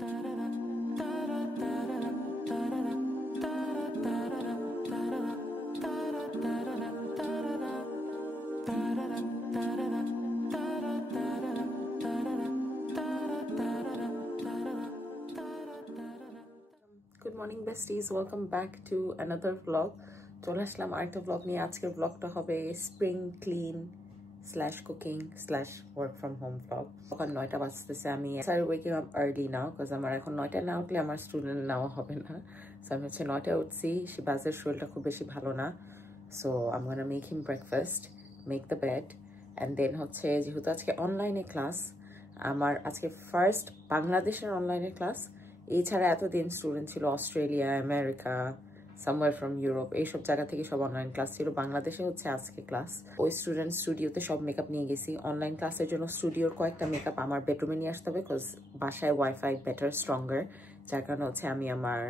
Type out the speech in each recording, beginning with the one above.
Good morning besties, welcome back to another vlog. চলে আসলাম আরেকটা vlog নিয়ে। আজকের vlogটা হবে spring clean / cooking / work from home vlog। সকাল 9টা বাজতেছে। আমি started waking up early now because আমার এখন 9টা না উঠলে আমার স্টুডেন্ট নেওয়া হবে না। সো আমি হচ্ছে 9টায় উঠছি। শিবাজের শরীরটা খুব বেশি ভালো না, so I'm gonna make him breakfast, make the bed, and then হচ্ছে যেহেতু আজকে অনলাইনে ক্লাস, আমার আজকে ফার্স্ট বাংলাদেশের অনলাইনে ক্লাস। এছাড়া এতদিন স্টুডেন্ট ছিল Australia, America, somewhere from Europe, এইসব জায়গা থেকে সব অনলাইন ক্লাস ছিল। বাংলাদেশে হচ্ছে আজকে ক্লাস। ওই স্টুডেন্ট স্টুডিওতে সব মেকআপ নিয়ে গেছি। অনলাইন ক্লাসের জন্য স্টুডিওর কয়েকটা মেকআপ আমার বেডরুমে নিয়ে আসতে হবে, বিকজ বাসায় ওয়াইফাই বেটার স্ট্রঙ্গার, যার কারণে হচ্ছে আমি আমার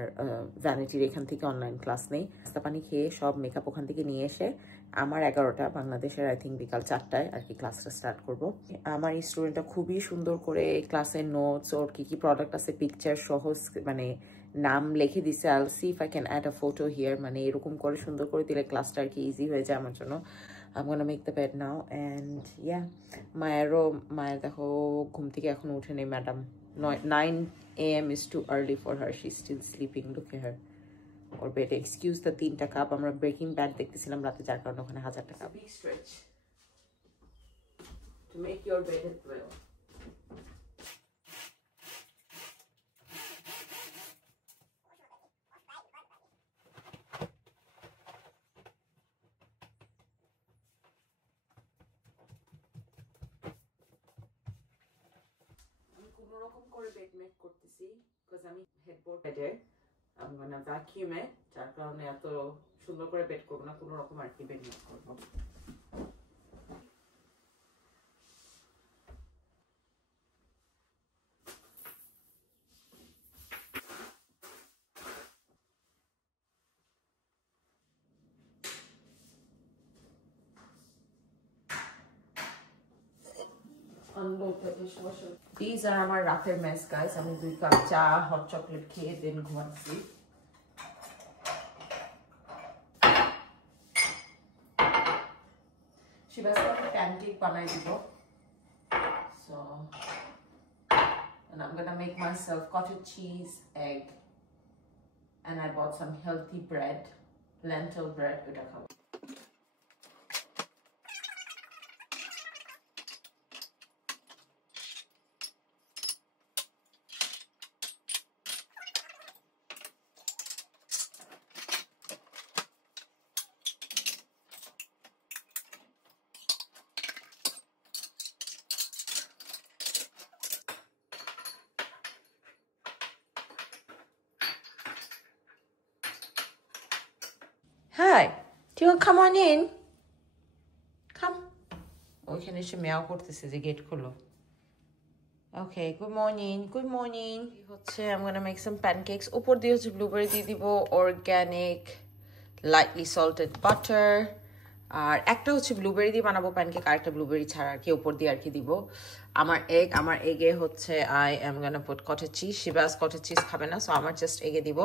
ভ্যানিটির এখান থেকে অনলাইন ক্লাস নেই। নাস্তা পানি খেয়ে সব মেকআপ ওখান থেকে নিয়ে এসে আমার 11টা, বাংলাদেশের আই থিঙ্ক বিকাল 4টায় আর কি ক্লাসটা স্টার্ট করব। আমার এই স্টুডেন্টটা খুবই সুন্দর করে ক্লাসের নোটস, ওর কি কি প্রোডাক্ট আছে, পিকচার সহ মানে নাম লিখে দিছে। I will see if I can add a photo here. মানে এরকম করে সুন্দর করে দিলে ক্লাসটা আর কি ইজি হয়ে যায় আমার জন্য। I'm gonna make the bed now and yeah, মায়ের দেখো ঘুম থেকে এখন উঠে নেই madam. 9 AM is too early for her, she's still sleeping. Look at her, ওর বেডে। এক্সকিউজ দ্য 3টা কাপ, আমরা ব্রেকিং ব্যাড দেখতেছিলাম রাতে, যার কারণে ওখানে 1000 টাকা। Big stretch to make your bed as well. কোনোরকম করে বেড মেক করতেছি, বিকজ আমি হেডবোর্ড বেডে I'm gonna vacuum it, যার কারণে এত সুন্দর করে বেড করবো না, কোনোরকম আর কি বেড মেক করবো। These are আমার রাতের মেস গাইস। আমি 2 কাপ চা, হট চকলেট খেয়ে দেন ঘুমাচ্ছি। শিবাজকে আমি প্যানকেক বানাই দিব। So and I'm gonna make myself cottage cheese, egg, and I bought some healthy bread, lentil bread. ওটা খাবো। Hi, do you want to come on in? Come. ওইখানে এসে মেয়াও করতেছে যে গেট খোলো। Okay, good morning. Good morning. হচ্ছে I'm gonna make some pancakes. উপর দিয়ে হচ্ছে ব্লুবেরি দিয়ে দিব, organic, lightly salted butter. আর একটা হচ্ছে ব্লুবেরি দিয়ে বানাবো প্যানকেক, আর একটা ব্লুবেরি ছাড়া আর কি উপর দিয়ে আর কি দিব। আমার এগে হচ্ছে I am gonna put cottage cheese. Shibaj cottage cheese খাবে না, সো আমার জাস্ট এগে দিব।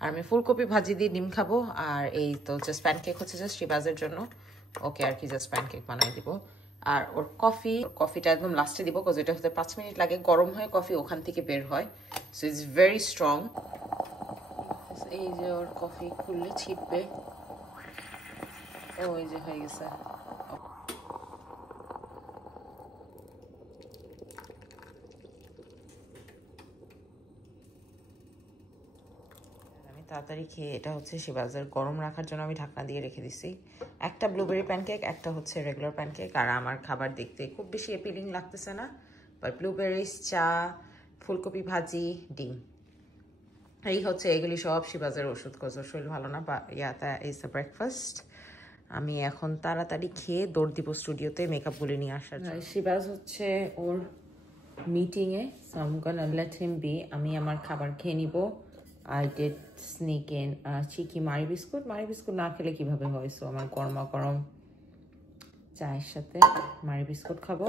আর আমি ফুলকপি ভাজি দিয়ে ডিম খাবো। আর এই তো জাস্ট প্যানকেক হচ্ছে জাস্ট শিবাজের জন্য। ওকে, আর কি জাস্ট প্যানকেক বানাই দিব। আর ওর কফিটা একদম লাস্টে দিব, বিকজ এটা হতে 5 মিনিট লাগে। গরম হয়ে কফি ওখান থেকে বের হয়, সো ইটস ভেরি স্ট্রং। এই যে ওর কফি খুললে ছিটবে। ওই যে হয়ে গেছে। আমি তাড়াতাড়ি খেয়ে, এটা হচ্ছে শিবাজের গরম রাখার জন্য আমি ঢাকনা দিয়ে রেখে দিছি। একটা ব্লুবেরি প্যানকেক, একটা হচ্ছে রেগুলার প্যানকেক। আর আমার খাবার দেখতে খুব বেশি অ্যাপিলিং লাগতেছে না, বাট ব্লুবেরিজ, চা, ফুলকপি ভাজি, ডিম, এই হচ্ছে এগুলি সব শিবাজের ওষুধ। কোজোর শরীর ভালো না, বা দ্যাট ইজ দ্য ব্রেকফাস্ট। আমি এখন তাড়াতাড়ি খেয়ে দৌড় দিব স্টুডিওতে মেকআপগুলি নিয়ে আসার জন্য। শিবাজ হচ্ছে ওর মিটিংয়ে, so I am gonna let him be. আমি আমার খাবার খেয়ে নিব। I did sneak in cheeky মারি বিস্কুট না খেলে কিভাবে হয়, সো আমার গরমা গরম চায়ের সাথে মারি বিস্কুট খাবো।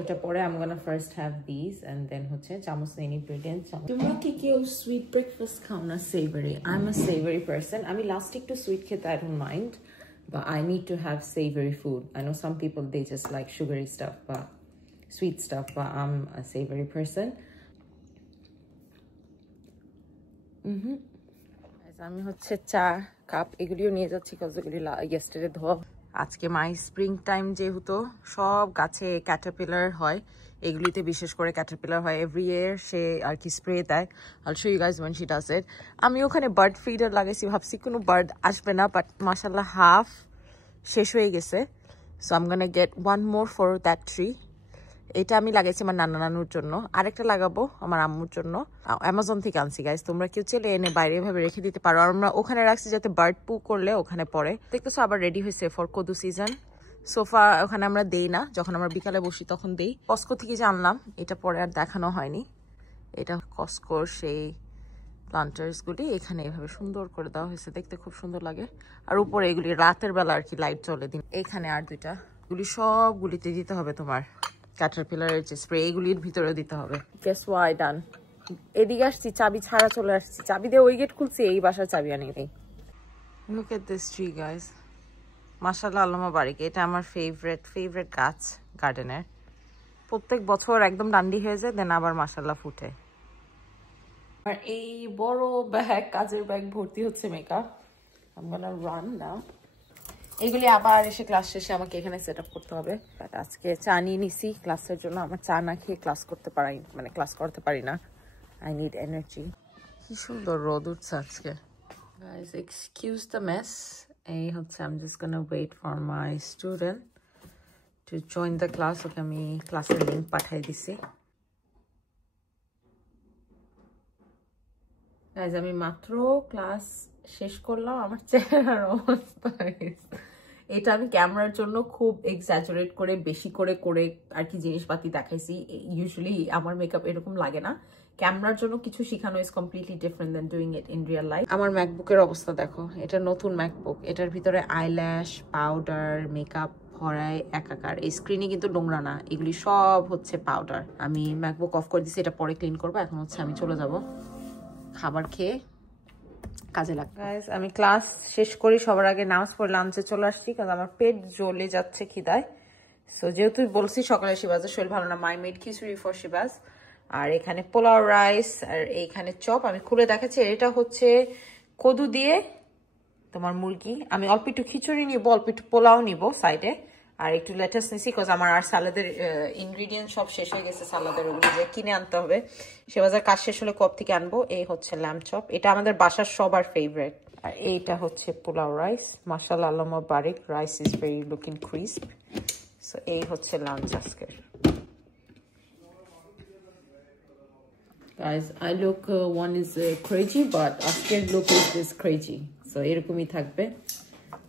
ওটা পরে I'm gonna first have these and then হচ্ছে চামচ ingredients. তোমরা কি কেউ sweet breakfast খাও না savory? I'm a savory person. আমি last একটু sweet খেতে I don't mind, but I need to have savory food. I know some people they just like sugary stuff, but sweet stuff, but I'm a savory person. আমি হচ্ছে চা cup এগুলিও নিয়ে যাচ্ছি cause এগুলি yesterday ধোয়া। আজকে মাই স্প্রিং টাইম যেহেতু সব গাছে ক্যাটারপিলার হয়, এগুলিতে বিশেষ করে ক্যাটারপিলার হয় এভরি ইয়ার, সে আর কি স্প্রে দেয়। I'll show you guys when she does it. আমি ওখানে বার্ড ফিডার লাগাইছি, ভাবছি কোনো বার্ড আসবে না, বাট মাশাআল্লাহ হাফ শেষ হয়ে গেছে। So I'm gonna get one more for that tree. এটা আমি লাগাইছি আমার নানা নানুর জন্য, আরেকটা লাগাবো আমার আম্মুর জন্য। অ্যামাজন থেকে আনছি গাইস, তোমরা কেউ চেলে এনে বাইরে এভাবে রেখে দিতে পারো। আর আমরা ওখানে রাখছি যাতে বার্ড পু করলে ওখানে পড়ে। দেখতেছো আবার রেডি হয়েছে ফর কদু সিজন। সোফা ওখানে আমরা দেই না, যখন আমরা বিকালে বসি তখন দেই। কস্কো থেকে যে আনলাম, এটা পরে আর দেখানো হয়নি। এটা কস্কোর সেই প্লান্টার্সগুলি এখানে এভাবে সুন্দর করে দেওয়া হয়েছে, দেখতে খুব সুন্দর লাগে। আর উপরে এগুলি রাতের বেলা আর কি লাইট চলে দিন। এখানে আর দুইটা, এগুলি সবগুলিতে দিতে হবে তোমার ক্যাটারপিলারের যে স্প্রে, এগুলির ভিতরে দিতে হবে। Guess what I done? এদিকে আসছি, চাবি ছাড়া চলে আসছি, চাবি দিয়ে ওই গেট খুলছি, এই বাসার চাবি আনি নেই। Look at this tree guys, মাশাআল্লাহ আল্লামা বারিক। এটা আমার ফেভারিট গাছ গার্ডেনের। প্রত্যেক বছর একদম ডান্ডি হয়ে যায়, দেন আবার মাশাআল্লাহ ফুটে। আর এই বড় ব্যাগ, কাজের ব্যাগ ভর্তি হচ্ছে makeup. I'm gonna run now. এগুলি আবার এসে ক্লাস শেষে আমাকে এখানে সেট আপ করতে হবে। বাট আজকে চা নিয়ে নিছি ক্লাসের জন্য, আমার চা না খেয়ে ক্লাস করতে পারি না। I need energy. কি সুন্দর রোদ উঠছে আজকে। Guys excuse the mess. এই হচ্ছে I'm just gonna wait for my student to join the class. ওকে আমি ক্লাসের লিংক পাঠিয়ে দিছি। গাইস আমি মাত্র ক্লাস শেষ করলাম, আমার চেহারার অবস্থা। এটা আমি ক্যামেরার জন্য খুব এক্সাজারেট করে বেশি করে আর কি জিনিসপাতি দেখাইছি। ইউজুয়ালি আমার মেকআপ এরকম লাগে না, ক্যামেরার জন্য কিছু শেখানো is completely different than doing it in real life. আমার ম্যাকবুকের অবস্থা দেখো, এটা নতুন ম্যাকবুক, এটার ভিতরে আইল্যাশ পাউডার মেকআপ ভরায় একাকার। এই স্ক্রিনে কিন্তু নোংরা না, এগুলি সব হচ্ছে পাউডার। আমি ম্যাকবুক অফ করে দিছি, এটা পরে ক্লিন করবো। এখন হচ্ছে আমি চলে যাব খাবার খেয়ে কাজে লাগবে। আমি ক্লাস শেষ করি, সবার আগে নামাজ পড়ে লাঞ্চে চলে আসছি, কারণ আমার পেট জ্বলে যাচ্ছে খিদায়। সো যেহেতু বলছি সকালে শিবাজের শরীর ভালো না, মাই মেড খিচুড়ি ফর শিবাজ। আর এখানে পোলাও রাইস, আর এইখানে চপ। আমি খুলে দেখাচ্ছি, এটা হচ্ছে কদু দিয়ে তোমার মুরগি। আমি অল্প একটু খিচুড়ি নিব, অল্প একটু পোলাও নিব সাইডে, আর একটু লেটাস নিছি, বিকজ আমার আর সালাদের ইনগ্রিডিয়েন্ট সব শেষ হয়ে গেছে। সালাদের ওগুলো যে কিনে আনতে হবে, শিবাজার কাজ শেষ হলে কপ থেকে আনবো। এই হচ্ছে ল্যাম্ব চপ, এটা আমাদের বাসার সবার ফেভারিট। আর এইটা হচ্ছে পোলাও রাইস, মাশাআল্লাহ আল্লাহুম্মা বারিক। Rice is very looking crisp. So এই হচ্ছে লাঞ্চ আজকের। Guys, I look one is crazy, but আজকের look is this crazy. So এরকমই থাকবে।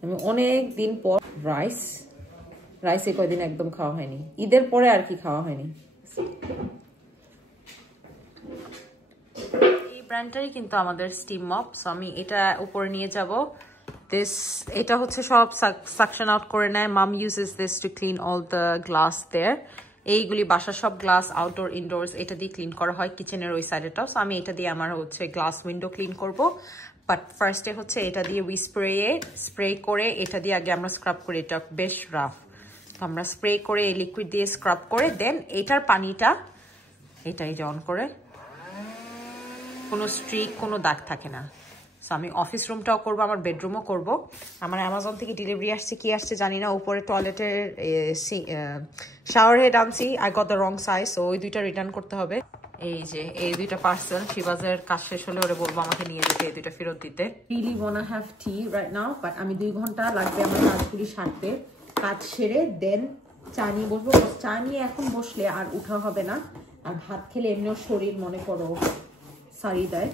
আমি অনেক দিন পর রাইসে কয়দিন একদম খাওয়া হয়নি, ঈদের পরে আর কি খাওয়া হয়নি। এই ব্র্যান্ডটারই কিন্তু আমাদের স্টিম মপ। সো আমি এটা উপরে নিয়ে যাব। এটা হচ্ছে সব সাকশন আউট করে নেয়। Mum uses this to clean all the glass there. এইগুলি বাসার সব গ্লাস আউটডোর ইনডোরস এটা দিয়ে ক্লিন করা হয়, কিচেনের ওই সাইডেটাও। সো আমি এটা দিয়ে আমার হচ্ছে গ্লাস উইন্ডো ক্লিন করব। বাট ফার্স্টে হচ্ছে এটা দিয়ে স্প্রে করে এটা দিয়ে আগে আমরা স্ক্রাব করি, এটা বেশ রাফ। তো আমরা স্প্রে করে এই লিকুইড দিয়ে স্ক্রাব করে দেন এটার পানিটা এটাই অন করে, কোনো স্ট্রিক কোনো দাগ থাকে না। সো আমি অফিস রুমটাও করবো, আমার বেডরুমও করব। আমার অ্যামাজন থেকে ডেলিভারি আসছে, কি আসছে জানি না। উপরে টয়লেটের শাওয়ার হেড আনছি, I got the wrong size, so ওই দুইটা রিটার্ন করতে হবে। এই যে এই দুইটা পার্সেল, শিবাজের কাজ শেষ হলে ওরে বলবো আমাকে নিয়ে যেতে, এই দুইটা ফেরত দিতে। Really ওয়ান্না have tea right now, but আমি 2 ঘন্টা লাগবে আমার কাজগুলি সারতে। কাজ সেরে দেন চা নিয়ে বসবো। চা নিয়ে এখন বসলে আর উঠা হবে না, আর ভাত খেলে এমনিও শরীর মনে করো সারি দেয়।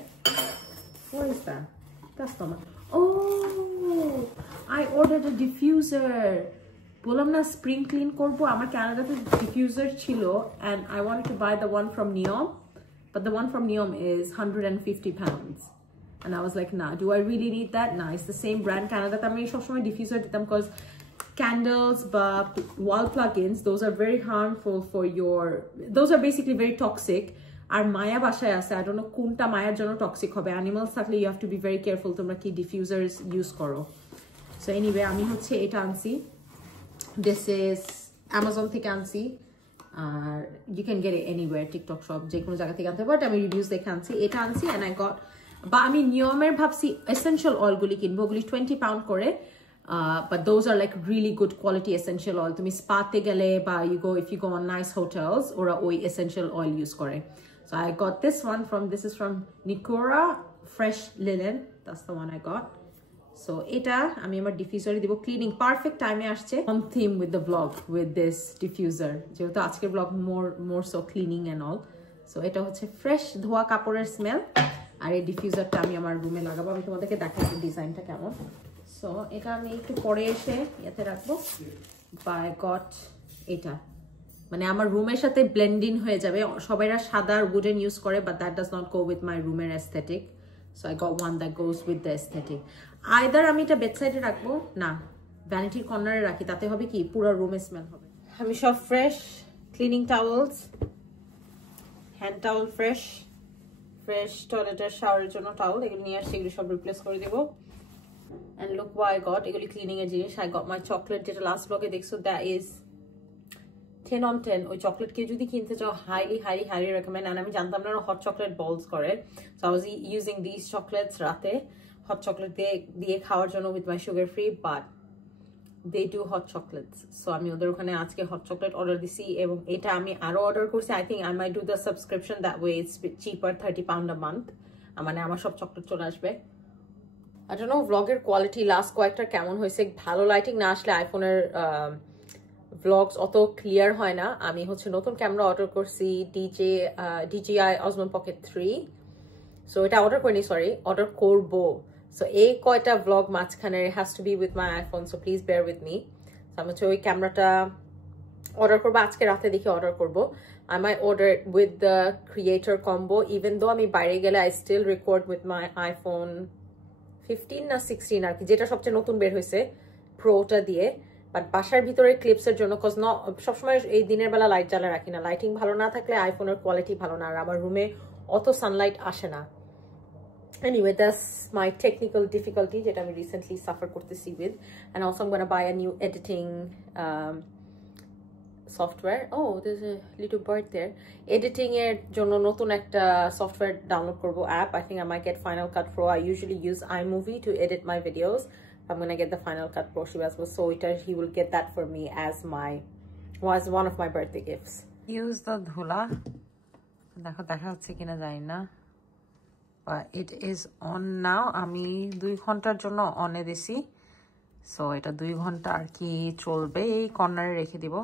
What is that? That's not. Oh, I ordered a diffuser. বললাম না স্প্রিং ক্লিন করবো, আমার কানাডাতে ডিফিউজার ছিল, and I wanted to buy the one from Neom, but the one from Neom is 150 pounds. And I was like, nah, do I really need that? Nah, it's the same brand. কানাডাতে আমি সবসময় diffuser দিতাম, because candles but wall plugins, those are very harmful for your, those are basically very toxic. আর মায়া বাসায় আছে, I don't know কোনটা মায়ার জন্য toxic হবে। অ্যানিমালস থাকলে you have to be very careful তোমরা কি ডিফিউজার্স ইউজ করো। সো এনিওয়ে আমি হচ্ছে এটা আনছি, দিস ইজ অ্যামাজন থেকে আনছি, আর you can get it anywhere, TikTok shop, যে কোনো জায়গা থেকে আনতে পারো। আমি রিভিউজ দেখে আনছি, এটা আনছি অ্যান্ড আই গট, বা আমি নিয়মের ভাবছি এসেনশিয়াল অয়েলগুলি কিনবো, ওগুলি 20 পাউন্ড করে, but those are like really good quality essential oil. তুমি স্পাতে গেলে বা if you go on nice hotels, ওরা ওই essential oil ইউজ করে। So I got this one from, this is from Nikora Fresh Linen, that's the one I got. So এটা আমি আমার ডিফিউজারে দিব, ক্লিনিং পারফেক্ট টাইমে আসছে, on theme with the vlog with this diffuser, যেহেতু আজকের vlog more so cleaning and all. So এটা হচ্ছে ফ্রেশ ধোয়া কাপড়ের স্মেল, আর এই ডিফিউজারটা আমি আমার রুমে লাগাবো। আমি তোমাদেরকে দেখাই ডিজাইনটা কেমন। সো এটা আমি একটু পরে এসে ইয়াতে রাখবো। বাই গট এটা, মানে আমার রুমের সাথে ব্লেন্ড ইন হয়ে যাবে। সবাইরা সাদা উডেন ইউজ করে, but that does not go with my রুমের aesthetic. So I got one that goes with the aesthetic. Either আমি এটা বেডসাইডে রাখবো, না ভ্যানিটির কর্নারে রাখি, তাতে হবে কি পুরো রুমে স্মেল হবে। আমি সব fresh cleaning towels, hand towel fresh টয়লেটের শাওয়ারের জন্য টাওয়েল, এগুলো নিয়ে আসছি, এগুলো সব রিপ্লেস করে দেবো। And look what I got, এগুলি ক্লিনিং এর জিনিস। I got my chocolate, যেটা লাস্ট ব্লগে দেখছো, that is 10 on 10। ওই চকলেট কে যদি কিনতে চাও highly recommend। and আমি জানতাম না হট চকলেট বলস করে, so I was using these chocolates রাতে হট চকলেট দিয়ে খাওয়ার জন্য with my sugar free, but they do hot chocolates, so আমি ওদের ওখানে আজকে হট চকলেট অর্ডার দিছি। এবং এটা আমি আরো অর্ডার করছি, I think I might do the subscription, that way it's cheaper, 30 pound a month, মানে আমার সব চকলেট চলে আসবে। I don't know vlogger quality last কয়েকটা কেমন হয়েছে, ভালো লাইটিং না আসলে আইফোনের vlogs অত ক্লিয়ার হয় না। আমি হচ্ছে নতুন ক্যামেরা অর্ডার করছি, DJI Osmo Pocket 3, সো এটা অর্ডার করিনি, সরি অর্ডার করবো। সো এই কয়টা vlog মাঝখানে has to be with my iPhone, so please bear with me। আমি হচ্ছে ওই ক্যামেরাটা অর্ডার করবো, আজকে রাতে দেখে অর্ডার করবো। I might order it with the creator combo, even though আমি বাইরে গেলে I still record with my iPhone 15 না 16 আর কি, যেটা সবচেয়ে নতুন বের হয়েছে প্রোটা দিয়ে। বাট বাসার ভিতরে ক্লিপসের জন্য, কজ সবসময় এই দিনের বেলা লাইট জ্বালা রাখি না, লাইটিং ভালো না থাকলে আইফোনের কোয়ালিটি ভালো না, আর আমার রুমে অত সানলাইট আসে না। Anyway, that's my technical difficulty যেটা আমি recently suffer করতেছি with, and also I'm gonna buy a new editing software. Oh, there's a little bird there. Editing এর জন্য নতুন একটা সফটওয়্যার ডাউনলোড করব, app. I think I might get Final Cut Pro. I usually use iMovie to edit my videos. I'm gonna get the Final Cut Pro as well, so he will get that for me as one of my birthday gifts. Use the ধুলা, দেখা হচ্ছে কিনা জানি না, but it is on now. আমি 2 ঘন্টার জন্য অনে দিছি, সো এটা 2 ঘন্টা আর কি চলবে। এই কর্নারে রেখে দিব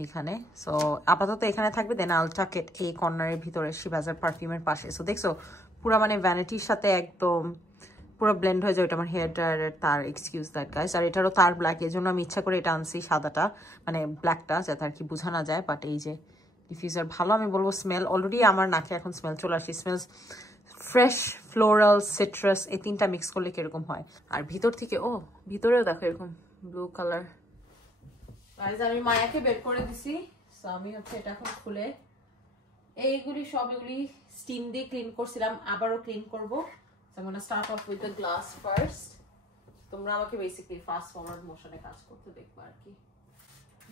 এইখানে, সো আপাতত এখানে থাকবে, দেন আল টাক ইট এই কর্নারের ভিতরে শিবাজার পারফিউমের পাশে। সো দেখছো পুরো মানে ভ্যানিটির সাথে একদম পুরো ব্লেন্ড হয়ে যায়। ওটা আমার হেয়ার ড্রায়ারের তার, এক্সকিউজ দ্যাট গাইস। আর এটারও তার ব্ল্যাক, এই জন্য আমি ইচ্ছা করে এটা আনছি সাদাটা, মানে ব্ল্যাকটা, যাতে আর কি বোঝা না যায়। বাট এই যে ডিফিউজার ভালো, আমি বলবো স্মেল অলরেডি আমার নাকে এখন স্মেল চলে আসে, স্মেলস ফ্রেশ, ফ্লোরাল, সিট্রাস, এই তিনটা মিক্স করলে কিরকম হয়। আর ভিতর থেকে ভিতরেও দেখো এরকম ব্লু কালার। আমি মায়াকে বের করে দিছি, সো আমি হচ্ছে এটা এখন খুলে এইগুলি সবগুলি স্টিম দিয়ে ক্লিন করছিলাম, আবারও ক্লিন করব। So I'm going to start off with the glass first. তোমরা আমাকে বেসিক্যালি ফাস্ট ফরওয়ার্ড মোশনে কাজ করতে দেখবা আর কি।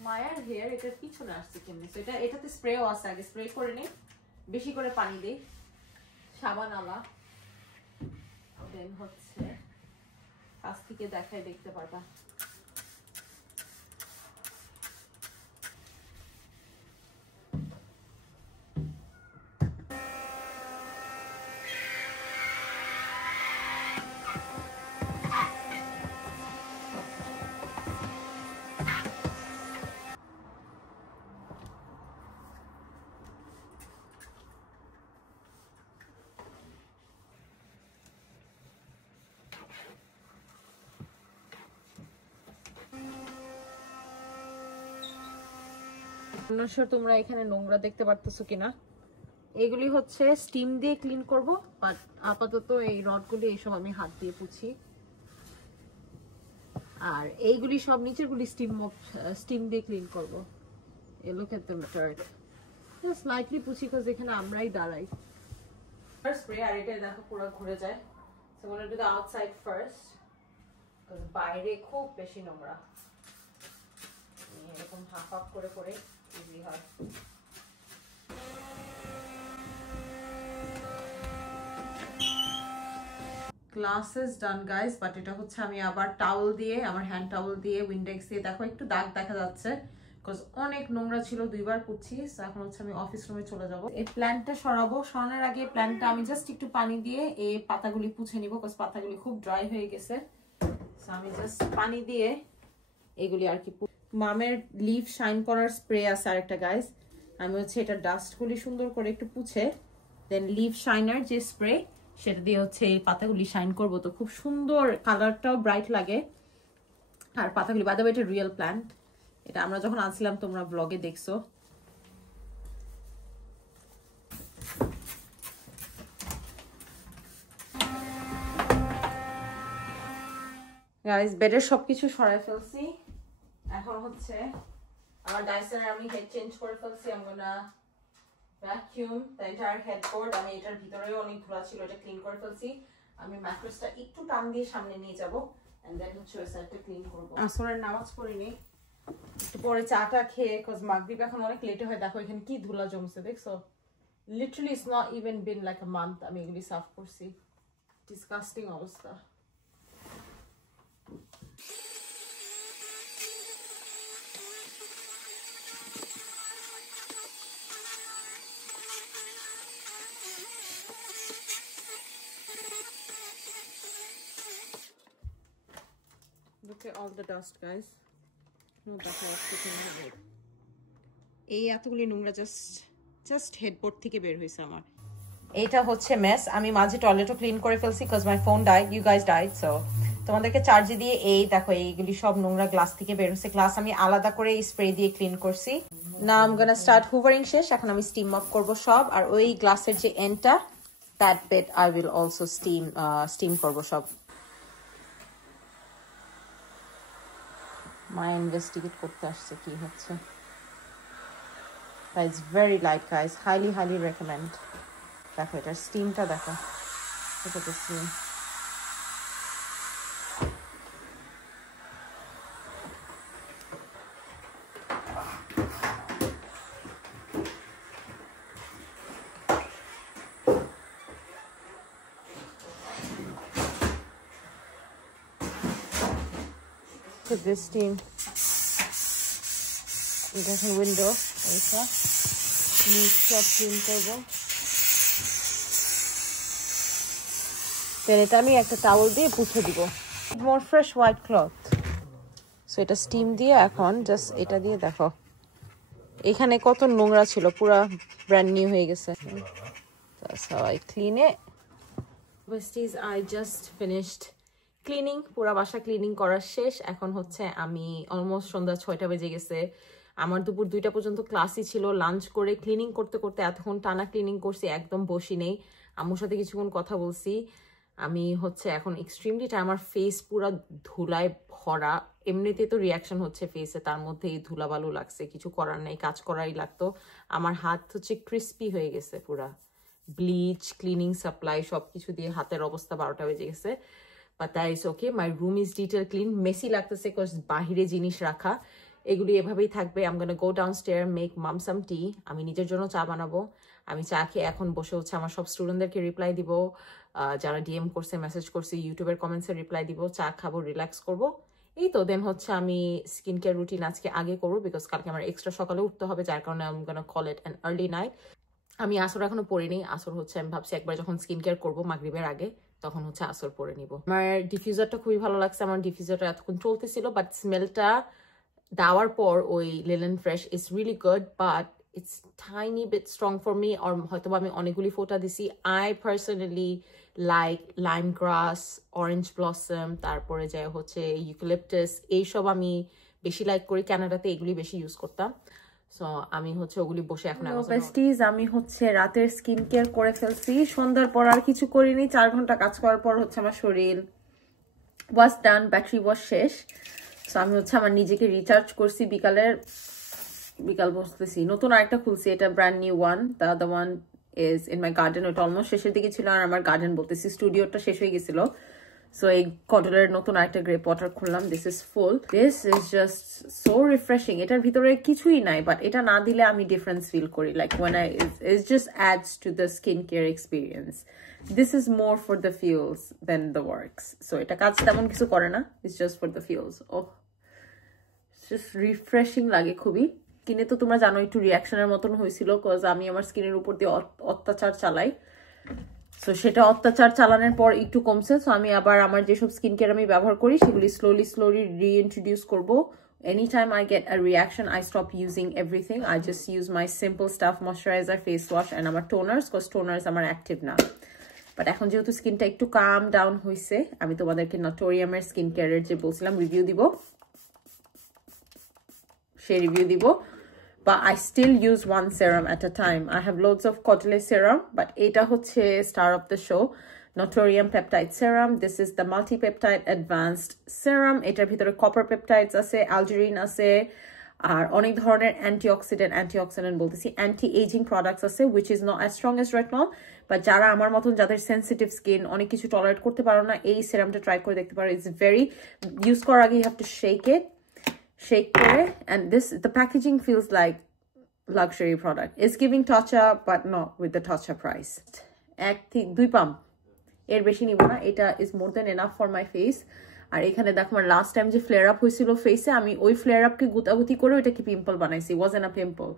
মায়ার হেয়ার এটার পিছনে আসছে কেমনে, সো এটাতে স্প্রেও আছে, আগে স্প্রে করে নিই, বেশি করে পানি দিই, সাবান আলা, দেন হচ্ছে কাছ থেকে দেখাই দেখতে পারবা। তোমরা এখানে নোংরা দেখতে পারতেছো কিনা, এগুলি হচ্ছে স্টিম দিয়ে ক্লিন করব, বাট আপাতত এই রডগুলি এইসব আমি হাত দিয়ে পুছি। আর এইগুলি সব নিচেরগুলি স্টিম দিয়ে ক্লিন করব। এই look at the dirt. Just slightly পুছি because এখানে আমরাই দাঁড়াই। First spray আর এটা দেখো পুরো ঘুরে যায়। So I'm going to do the outside first because বাইরে খুব বেশি নোংরা। এরকম হাফ হাফ করে করে ইজি হয়। Glasses done guys, but এটা হচ্ছে আমি আবার টাওয়েল দিয়ে, আমার হ্যান্ড টাওয়েল দিয়ে উইন্ডেক্স দিয়ে দেখো একটু দাগ দেখা যাচ্ছে বিকজ অনেক নোংরা ছিল, দুইবার পুছি। সো এখন হচ্ছে আমি অফিস রুমে চলে যাব। এই প্ল্যান্টটা সরাবো, সরানোর আগে প্ল্যান্টটা আমি জাস্ট একটু পানি দিয়ে এই পাতাগুলি পুছে নিব বিকজ পাতাগুলি খুব ড্রাই হয়ে গেছে। সো আমি জাস্ট পানি দিয়ে এগুলি আর কি। মামের লিফ শাইন করার স্প্রে আছে আরেকটা গাইস, আমি হচ্ছে এটা ডাস্টগুলি সুন্দর করে একটু পুছে দেন লিফ শাইনার যে স্প্রে সেটা দিয়ে হচ্ছে এই পাতাগুলি শাইন করব। তো খুব সুন্দর, কালারটাও ব্রাইট লাগে। আর পাতাগুলি বাই দ্য ওয়ে এটা রিয়েল প্ল্যান্ট, এটা আমরা যখন আনছিলাম তোমরা ব্লগে দেখছো। গাইস বেডের সবকিছু সরাই ফেলছি, এখন হচ্ছে আমার ডাইসনের আমি হেড চেঞ্জ করে ফেলছি। I'm gonna vacuum the entire headboard. আমি এটার ভিতরেও অনেক ধুলা ছিল, এটা ক্লিন করে ফেলছি। আমি ম্যাট্রেসটা একটু টান দিয়ে সামনে নিয়ে যাব এন্ড দেন হচ্ছে ওই সাইডটা ক্লিন করব। আসরের নামাজ পড়িনি, একটু পরে চাটা খেয়ে কজ মাগরিব এখন অনেক লেটে হয়। দেখো এখানে কি ধুলা জমছে দেখছো, literally it's not even been like a month আমি এগুলি সাফ করছি। ডিসকাস্টিং অবস্থা। Look at all the dust, guys. No better off sitting in the bed. এই এতগুলি নোংরা জাস্ট হেডবোর্ড থেকে বের হয়েছে আমার। এটা হচ্ছে মেস। আমি মাঝে টয়লেটও ক্লিন করে ফেলছি because my phone died, you guys died. So তোমাদেরকে চার্জে দিয়ে এই দেখো এইগুলি সব নোংরা গ্লাস থেকে বের হয়েছে। গ্লাস আমি আলাদা করে এই স্প্রে দিয়ে ক্লিন করছি। Now I am gonna start hoovering শেষ, এখন আমি স্টিম অফ করব সব। আর ওই গ্লাসের যে এন্ডটা that bed I will also steam করব সব। মা ইনভেস্টিগেট করতে আসছে কি হচ্ছে। It's very light guys, highly recommend. দেখো এটার স্টিমটা দেখো, look at the steam. Look at this steam. দেখুন উইন্ডো এইটা নিচ সব ক্লিন করবো। দেন এটা আমি একটা টাওয়েল দিয়ে পুছে দিব। মোর ফ্রেশ হোয়াইট ক্লথ। সো এটা স্টিম দিয়ে এখন জাস্ট এটা দিয়ে দেখো এখানে কত নোংরা ছিল, পুরা ব্র্যান্ড নিউ হয়ে গেছে। That's how I clean it. Besties, I just finished cleaning. পুরা বাসা ক্লিনিং করা শেষ। এখন হচ্ছে আমি অলমোস্ট সন্ধ্যা 6টা বেজে গেছে। আমার দুপুর 2টা পর্যন্ত ক্লাসই ছিল। লাঞ্চ করে ক্লিনিং করতে করতে এতক্ষণ টানা ক্লিনিং করছি, একদম বসি নেই। আম্মুর সাথে কিছুক্ষণ কথা বলছি। আমি হচ্ছে এখন এক্সট্রিমলি আমার ফেস পুরা ধুলায় ভরা। এমনিতে তো রিয়াকশন হচ্ছে ফেসে, তার মধ্যে এই ধুলাবালু লাগছে, কিছু করার নেই, কাজ করাই লাগতো। আমার হাত হচ্ছে ক্রিস্পি হয়ে গেছে পুরা। ব্লিচ, ক্লিনিং সাপ্লাই সবকিছু দিয়ে হাতের অবস্থা 12টা বেজে গেছে। But that is okay. My room is detail clean. Messy লাগতেছে বিকজ বাহিরে জিনিস রাখা, এগুলি এভাবেই থাকবে। I am gonna go downstairs, make mum some tea. আমি নিজের জন্য চা বানাবো। আমি চা খেয়ে এখন বসে হচ্ছে আমার সব স্টুডেন্টদেরকে রিপ্লাই দিব, যারা ডিএম করছে, মেসেজ করছে, ইউটিউবের কমেন্টসে রিপ্লাই দিব, চা খাবো, রিল্যাক্স করবো। এই তো দেন হচ্ছে আমি স্কিন কেয়ার রুটিন আজকে আগে করবো বিকজ কালকে আমার এক্সট্রা সকালে উঠতে হবে, যার কারণে I am gonna call it an early night. আমি আসর এখনো পরিনি। আসর হচ্ছে আমি ভাবছি একবার যখন স্কিন কেয়ার করবো মাগরিবের আগে তখন হচ্ছে আসর পরে নিব। আমার ডিফিউজারটা খুবই ভালো লাগছে। আমার ডিফিউজারটা এতক্ষণ চলতেছিল বাট স্মেলটা দেওয়ার পর ওই linen fresh is really good but it's tiny bit strong for me. আর হয়তো আমি অনেকগুলি ফোটা দিছি। I personally like lime grass, orange blossom, তারপরে যায় হচ্ছে ইউক্যালিপটাস, এইসব আমি বেশি লাইক করি। কানাডাতে এগুলি বেশি ইউজ করতাম। সো আমি হচ্ছে ওগুলি বসে এখন বেস্টিজ আমি হচ্ছে রাতের স্কিন কেয়ার করে ফেলছি। সন্ধ্যার পর আর কিছু করিনি। 4 ঘন্টা কাজ করার পর হচ্ছে আমার শরীর ওয়াজ ডান, ব্যাটারি ওয়াজ শেষ। সো আমি হচ্ছে আমার নিজেকে রিচার্জ করছি বিকাল বসতেছি। নতুন আরেকটা খুলছি, এটা brand new one. The other one is in my garden. ওটা অলমোস্ট শেষের দিকে ছিল, আর আমার গার্ডেন বলতেছি স্টুডিওটা শেষ হয়ে গেছিল। সো এই কটলের নতুন আরেকটা গ্রেপ ওয়াটার খুললাম। This is full. This is just so refreshing. এটার ভিতরে কিছুই নাই, বাট এটা না দিলে আমি ডিফারেন্স ফিল করি। Like when it just adds to the skincare experience. This is more for the feels than the works. So এটা কাজ তেমন কিছু করে না, it's just for the feels. Oh, it's just refreshing লাগে খুবই। স্কিনে তো তোমরা জানো একটু রিয়াকশনের মতন হয়েছিল, কজ আমি আমার স্কিনের উপর দিয়ে অত্যাচার চালাই। সো সেটা অত্যাচার চালানোর পর একটু কমছে। সো আমি আবার আমার যেসব স্কিন কেয়ার আমি ব্যবহার করি সেগুলি স্লোলি রিইন্ট্রোডিউস করবো। Anytime I get a reaction, I stop using everything. I just use my simple stuff, moisturizer, face wash, and আমার toners, cause toners আমার active না। বাট এখন যেহেতু স্কিনটা একটু কাম ডাউন হয়েছে, আমি তোমাদেরকে নটোরিয়ামের স্কিন কেয়ারের যে বলছিলাম রিভিউ দিব, সেই রিভিউ দিব। But I still use one serum at a time. I have loads of Cotyledon serum, but এটা হচ্ছে star of the show, Naturium Peptide Serum. This is the multi-peptide advanced serum. এটার ভিতরে copper peptides আছে, algerine আছে, আর অনেক ধরনের antioxidant বলতেছি, anti-aging products আছে, which is not as strong as retinol. But যারা আমার মতন যাদের sensitive skin, অনেক কিছু tolerate করতে পারো না, এই serumটা try করে দেখতে পারো। It's very, use করার আগে you have to shake করে, and the packaging feels like luxury product. It's giving Tatcha but not with the Tatcha price. 2 pump, এর বেশি নিব না। এটা is more than enough for my face. আর এখানে দেখো আমার লাস্ট টাইম যে ফ্লেয়ার আপ হয়েছিল ফেসে, আমি ওই ফ্লেয়ার আপকে গুতাগুতি করে ওইটাকে পিম্পল বানাইছি। ওয়াজেন আ পিম্পল,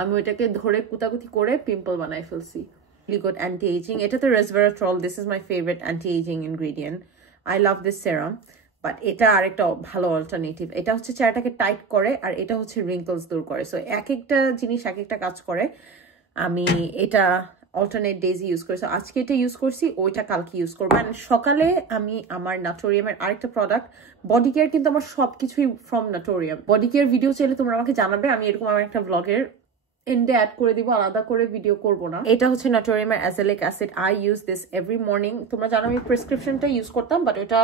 আমি ওইটাকে ধরে গুতাগুতি করে পিম্পল বানাই ফেলছি। Really good anti-aging. এটাতে resveratrol, this is my favorite anti-aging ingredient. I love this serum. But এটা আরেকটা ভালো অল্টারনেটিভ। এটা হচ্ছে চেহারাটাকে টাইট করে, আর এটা হচ্ছে রিঙ্কলস দূর করে। সো এক একটা জিনিস এক একটা কাজ করে। আমি এটা অল্টারনেট ডেজ ইউজ করি। সো আজকে এটা ইউজ করছি, ওইটা কালকে ইউজ করবো। অ্যান্ড সকালে আমি আমার নাটোরিয়ামের আরেকটা প্রোডাক্ট, বডি কেয়ার, কিন্তু আমার সবকিছুই ফ্রম নাটোরিয়াম। বডি কেয়ার ভিডিও চাইলে তোমরা আমাকে জানাবে, আমি এরকম আমার একটা ব্লগের এন্ডে অ্যাড করে দিব, আলাদা করে ভিডিও করব না। এটা হচ্ছে নাটোরিয়ামের azelaic acid. I use this every morning. তোমরা জানো আমি প্রেসক্রিপশনটা ইউজ করতাম, বাট ওটা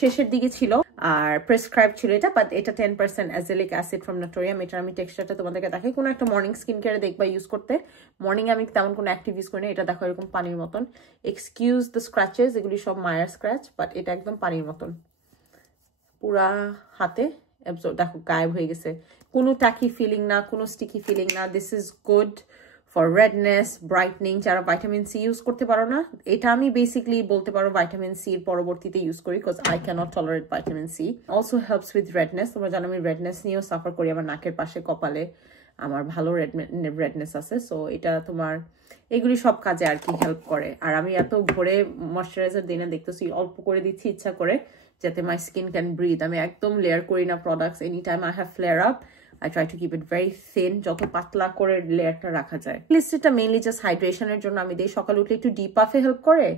শেষের দিকে ছিল, আর প্রেসক্রাইব ছিল এটা। বাট এটা 10% অ্যাজেলিক অ্যাসিড ফ্রম নাটোরিয়াম। এটা আমি টেক্সচারটা তোমাদেরকে দেখাই। কোনো একটা মর্নিং স্কিন কেয়ারে দেখবা ইউজ করতে। মর্নিং আমি তেমন কোনো অ্যাক্টিভ ইউজ করি না। এটা দেখো এরকম পানির মতন। এক্সকিউজ দ্য স্ক্র্যাচেস, এগুলি সব মায়ার স্ক্র্যাচ, বাট এটা একদম পানির মতন পুরা হাতে। দেখো গায়েব হয়ে গেছে, কোনো টাকি ফিলিং না, কোনো স্টিকি ফিলিং না। This is good for redness, brightening. যারা ভাইটামিন সি ইউজ করতে পারো না, এটা আমি বেসিকলি বলতে পারো ভাইটামিন সি এর পরবর্তীতে ইউজ করি, because I can't tolerate vitamin C. Also helps with redness. তোমরা জানো আমি রেডনেস নিয়েও সাফার করি। আমার নাকের পাশে, কপালে আমার ভালো রেডনেস আছে। সো এটা তোমার এগুলি সব কাজে আর কি হেল্প করে। আর আমি এত ভোরে ময়শ্চারাইজার দিই না, দেখতেছি অল্প করে দিচ্ছি ইচ্ছা করে, যাতে মাই স্কিন ক্যান ব্রিথ। আমি একদম লেয়ার করি না products. Any time I have flair up, I try to keep it very thin, যত পাতলা করে লেয়ারটা রাখা যায়। লিস্টটা মেইনলি জাস্ট হাইড্রেশনের জন্য আমি দিই। সকালে উঠলে একটু ডিপ পাফে হেল্প করে,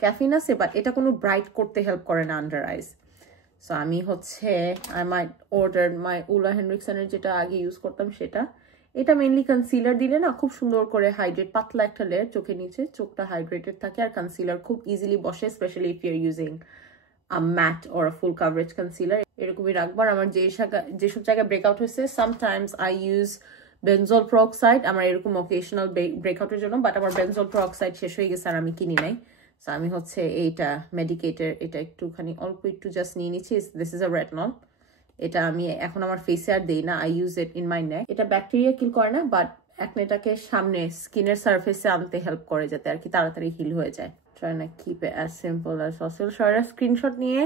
ক্যাফিন আছে, বাট এটা কোনো ব্রাইট করতে হেল্প করে না আন্ডার আইস। সো আমি হচ্ছে আই মাইট অর্ডার মাই উলা হেনরিকসনের যেটা আগে ইউজ করতাম সেটা। এটা মেইনলি কনসিলার দিলে না খুব সুন্দর করে হাইড্রেট, পাতলা একটা লেয়ার চোখের নিচে, চোখটা হাইড্রেটেড থাকে, আর কনসিলার খুব ইজিলি বসে, specially if you are using a matte or a full coverage concealer. এরকমই রাখবার। আমার যেসব জায়গায় ব্রেকআউট হয়েছে, সামটাইমস আই ইউজ বেনজল পেরক্সাইড আমার এরকম অকেশনাল ব্রেকআউটের জন্য, বাট আমার বেনজল পেরক্সাইড শেষ হয়ে গেছে আর আমি কিনি নাই। সো আমি হচ্ছে এইটা মেডিকেটের, এটা একটুখানি অল্প একটু জাস্ট নিয়ে নিচ্ছি। This is a retinol. এটা আমি এখন আমার ফেসে আর দিই না, I use it in my neck. এটা ব্যাকটেরিয়া কিল করে না, বাট অ্যাকনেটাকে সামনে স্কিনের সারফেসে আনতে হেল্প করে, যাতে আর কি তাড়াতাড়ি হিল হয়ে যায়। Trying to keep it as simple as possible. সবাই স্ক্রিনশট নিয়ে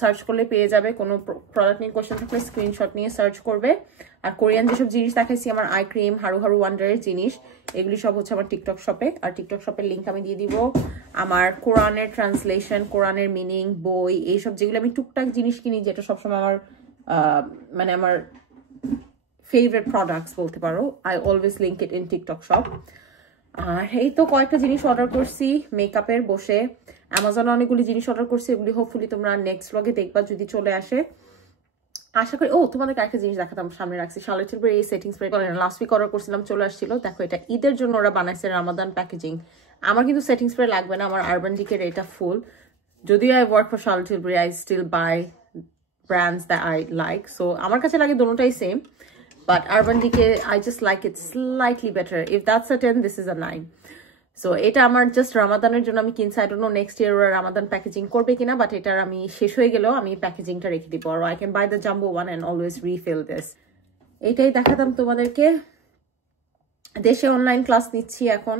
সার্চ করলে পেয়ে যাবে। কোনো প্রোডাক্ট নিয়ে কোয়েশ্চেন থাকলে স্ক্রিনশট নিয়ে সার্চ করবে। আর কোরিয়ান যেসব জিনিস দেখাইছি, আমার আই ক্রিম, হারু ওয়ান্ডারের জিনিস, এগুলি সব হচ্ছে আমার টিকটক শপে। আর টিকটক শপের লিঙ্ক আমি দিয়ে দিব। আমার কোরআনের ট্রান্সলেশন, কোরআনের মিনিং, বই, এইসব যেগুলো আমি টুকটাক জিনিস কিনি, যেটা সবসময় আমার মানে আমার ফেভারিট প্রোডাক্টস বলতে পারো, I always link it in TikTok shop. আর এই তো কয়েকটা জিনিস অর্ডার করছি মেকআপের বসে। অ্যামাজনে অনেকগুলি জিনিস অর্ডার করছি, এগুলি হোপফুলি তোমরা নেক্সট ব্লগে দেখবা যদি চলে আসে, আশা করি। তোমাদেরকে একটা জিনিস দেখাতাম, সামনে রাখছি, শার্লেটের পরে এই সেটিং স্প্রে করেন, লাস্ট উইক অর্ডার করছিলাম, চলে আসছিল। দেখো এটা ঈদের জন্য ওরা বানাইছে, রামাদান প্যাকেজিং। আমার কিন্তু সেটিং স্প্রে লাগবে না, আমার আরবান ডিকের এটা ফুল। যদিও I work for Charlotte Tilbury, I still buy brands that I like. So আমার কাছে লাগে দুটোটাই same, but Urban Decay I just like it slightly better. If that's a 10, this is a 9. So এটা আমার just রামাদানের জন্য আমি কিনছি। I don't know next year ওরা Ramadan packaging করবে কিনা, বাট এটার আমি শেষ হয়ে গেলেও আমি প্যাকেজিংটা রেখে দিব, or I can buy the jumbo one and always refill this. এটাই দেখাতাম তোমাদেরকে। দেশে অনলাইন ক্লাস নিচ্ছি এখন,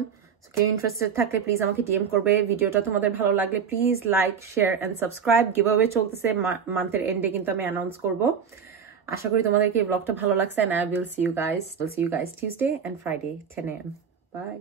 কেউ ইন্টারেস্টেড থাকলে প্লিজ আমাকে ডিএম করবে। ভিডিওটা তোমাদের ভালো লাগলে please like, share and subscribe. Giveaway চলতেছে, মান্থের এন্ডে কিন্তু আমি অ্যানাউন্স করব। আশা করি তোমাদেরকে এই ব্লগটা ভালো লাগছে, and I will see you guys Tuesday and Friday 10 AM. Bye.